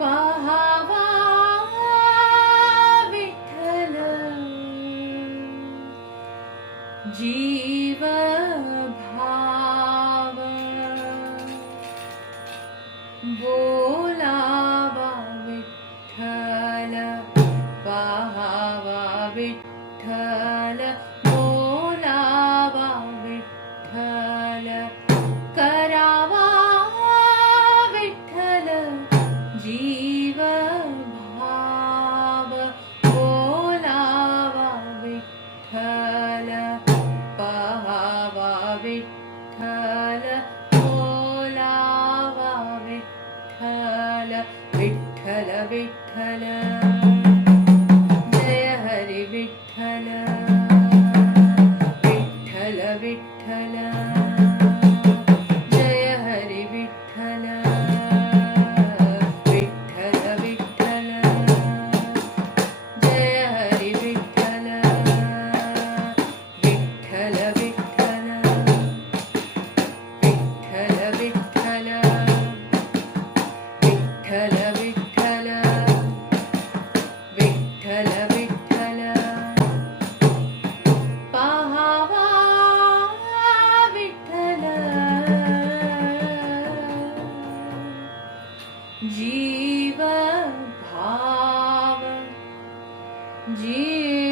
पाहावा विठ्ठल जीव भाव बोलावा विठ्ठल पाहावा विठ्ठल बोलावा विठ्ठल करावा विठ्ठल जीव भाव बोलावा विठ्ठल पाहावा विठ्ठल बोलावा विठ्ठल विठ्ठल विठ्ठल जय हरी विठ्ठल विठ्ठल विठ्ठल जय हरी विठ्ठल विठ्ठल विठ्ठल जय हरी विठ्ठल विठ्ठल विठ्ठल विठ्ठल विठ्ठल विठ्ठल विठ्ठल विठ्ठल विठ्ठल पाहावा विठ्ठल जीव भाव जीव